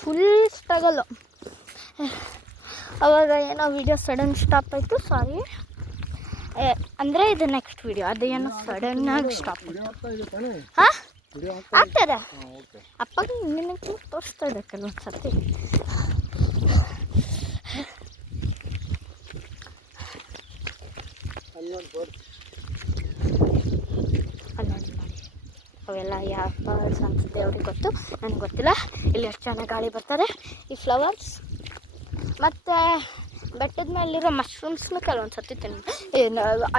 Full ಸ್ಟ್ರಗಲ್ಲು. ಅವಾಗ ಏನೋ video sudden stop ಆಯಿತು, ಸಾರಿ. ಅಂದರೆ ಇದು ನೆಕ್ಸ್ಟ್ ವಿಡಿಯೋ, ಅದೇನೋ ಸಡನ್ನಾಗಿ ಸ್ಟಾಪ್ ಆಯಿತು. ಹಾಂ ಆಗ್ತದೆ, ಅಪ್ಪಗೆ ಹಿಂದಿನ ತೋರಿಸ್ತಾ ಇದೆ ಕೆಲವೊಂದು ಸರ್ತಿ. ಅಲ್ಲೊಂದು ಮಾಡಿ ಅವೆಲ್ಲ ಯಾವ ಬರ್ಡ್ಸ್ ಅನ್ಸುತ್ತೆ ಅವ್ರಿಗೆ ಗೊತ್ತು, ನನಗೆ ಗೊತ್ತಿಲ್ಲ. ಇಲ್ಲಿ ಎಷ್ಟು ಚೆನ್ನಾಗಿ ಗಾಳಿ ಬರ್ತದೆ. ಈ ಫ್ಲವರ್ಸ್ ಮತ್ತು ಬೆಟ್ಟದ ಮೇಲಿರೋ ಮಶ್ರೂಮ್ಸ್ನು ಕೆಲವೊಂದು ಸರ್ತಿ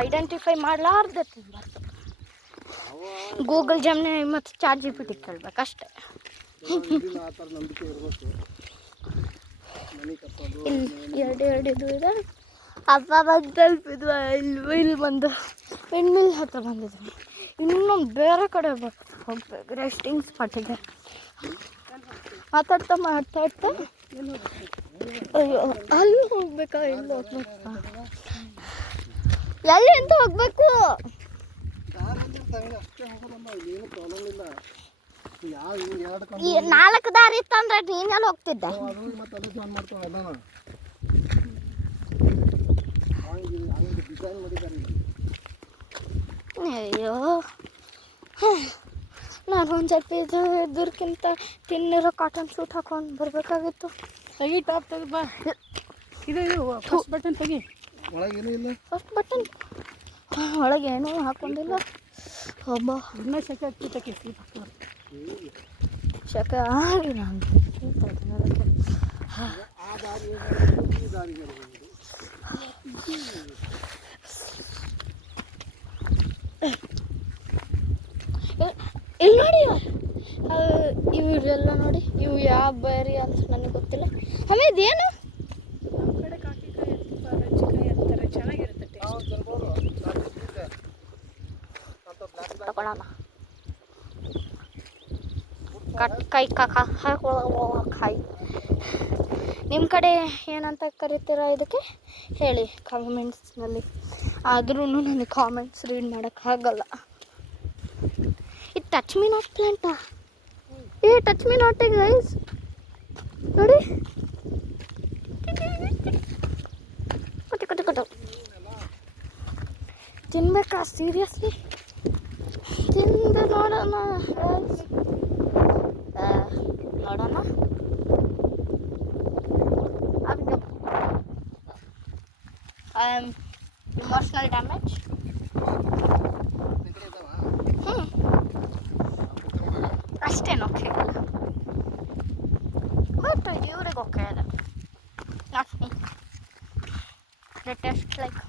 ಐಡೆಂಟಿಫೈ ಮಾಡಲಾರ್ದೆ ತಿನ್ಬಾರ್ದು. ಗೂಗಲ್ ಜಮ್ನಿ ಮತ್ತು ಚಾಟ್ GPT ಕೇಳ್ಬೇಕು ಅಷ್ಟೇ. ಇಲ್ಲಿ ಎರಡು ಇದು ಇದೆ. ಅಪ್ಪ ಬಂದು ತಲುಪಿದ್ವ, ಇಲ್ಲಿ ಬಂದು ಪೆನ್ಮಿಲ್ ಹತ್ರ ಬಂದಿದ್ವಿ. ಇನ್ನೊಂದು ಬೇರೆ ಕಡೆ ಹೋಗ್ಬೇಕು, ರೆಸ್ಟಿಂಗ್ ಸ್ಪಾಟಿಗೆ. ಮಾತಾಡ್ತಾ ಅಯ್ಯೋ ಅಲ್ಲಿ ಹೋಗ್ಬೇಕಾ ಇಲ್ಲಿ ಹೋಗ್ಬೇಕಾ, ಎಲ್ಲಿ ಅಂತ ಹೋಗ್ಬೇಕು? ಈ 4 ದಾರಿ ಇತ್ತಂದ್ರೆ ನೀನೆಲ್ಲ ಹೋಗ್ತಿದ್ದೆ. ಅಯ್ಯೋ ನಾನು ಒಂದು ಸ್ವಲ್ಪ ಇದಕ್ಕಿಂತ ತಿನ್ನಿರೋ ಕಾಟನ್ ಸೂಟ್ ಹಾಕೊಂಡು ಬರಬೇಕಾಗಿತ್ತು. ತೆಗಿ ಟಾಪ್ ತೆಗಿ ಬಾ. ಇದು ಫಸ್ಟ್ ಬಟನ್ ತೆಗಿ. ಒಳಗೇನು ಇಲ್ಲ, ಫಸ್ಟ್ ಬಟನ್ ಒಳಗೇನು ಹಾಕೊಂಡಿಲ್ಲ. ಒಬ್ಬ ಇನ್ನೂ ಶೆಕೆ ಆಗ್ತಿತ್ತಕ್ಕೆ ಶೆಕೆ ಆಗಿ ನಾನು ಇಲ್ಲಿ ನೋಡಿ, ಇವರೆಲ್ಲ ನೋಡಿ, ಇವು ಯಾವ ಬೇರೆ ಅಂತ ನನಗೆ ಗೊತ್ತಿಲ್ಲ. ಆಮೇಲೆ ಇದೇನು ನಮ್ಮ ಕಡೆ ಕಾಕಿಕಾಯಿ ಅಂತಾರೆ, ಮೆಣಸಿನಕಾಯಿ ಅಂತಾರೆ, ಚೆನ್ನಾಗಿರುತ್ತೆ ತಗೊಳ್ಳೋಣ. ಕಟ್ಕಾಯಿ ಕಾಯಿ ನಿಮ್ಮ ಕಡೆ ಏನಂತ ಕರಿತೀರಾ ಇದಕ್ಕೆ ಹೇಳಿ ಕಾಮೆಂಟ್ಸ್ನಲ್ಲಿ. ಆದ್ರೂ ನನಗೆ ಕಾಮೆಂಟ್ಸ್ ರೀಡ್ ಮಾಡೋಕ್ಕಾಗಲ್ಲ. ಇದು ಟಚ್ ಮೀ ನಾಟ್ ಪ್ಲಾಂಟಾ? ಟಚ್ ಮೀ ನಾಟ್ ಗೈಸ್, ನೋಡಿ ಕಟ್ಟು ತಿನ್ಬೇಕಾ? ಸೀರಿಯಸ್ಲಿ ತಿಂದು ನೋಡೋಣ, ನೋಡೋಣ. Emotional damage. ಅಷ್ಟೇನು ಓಕೆ ಇಲ್ಲ, ಬಟ್ ಇವ್ರಿಗೆ ಓಕೆ ಇದೆ, not me. The taste like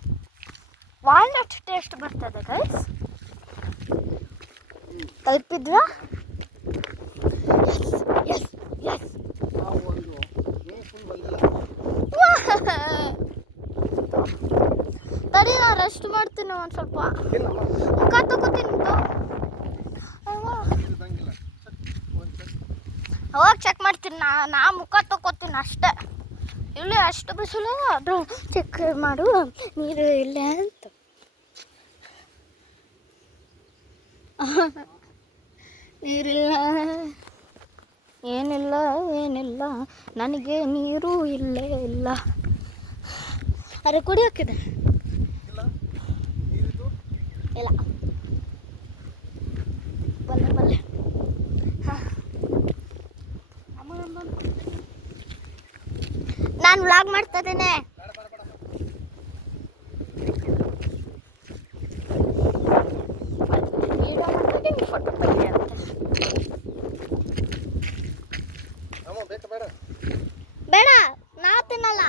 walnut taste ಬರ್ತದೆ ಗೈಸ್. ತಲುಪಿದ್ವಾ? ಎಸ್ ಎಸ್ ತಡಿ, ನಾನು ರೆಸ್ಟ್ ಮಾಡ್ತೀನಿ ಒಂದು ಸ್ವಲ್ಪ, ಮುಖ ತಗೋತೀನಿ. ಅವಾಗ ಚೆಕ್ ಮಾಡ್ತೀನಿ, ನಾ ಮುಖ ತಗೋತೀನಿ ಅಷ್ಟೇ. ಇಲ್ಲಿ ಅಷ್ಟು ಬಿಸಿಲು, ಅದು ಚೆಕ್ ಮಾಡು ನೀರು ಇಲ್ಲ ಅಂತ. ನೀರಿಲ್ಲ, ಏನಿಲ್ಲ ನನಗೆ ನೀರು ಇಲ್ಲೇ ಇಲ್ಲ. ಅರೆ ಕುಡಿಯೋಕ್ಕಿದೆ ಇಲ್ಲ, ಬಲ್ಲೆ ನಾನು ವ್ಲಾಗ್ ಮಾಡ್ತಾ ಇದ್ದೇನೆ. ವಿಡಿಯೋ ಮಾಡ್ತಾ ಫೋಟೋ ತೆಗಿ ಅಂತ. ಬೇಡ, ನಾ ತಿನ್ನಲ್ಲ.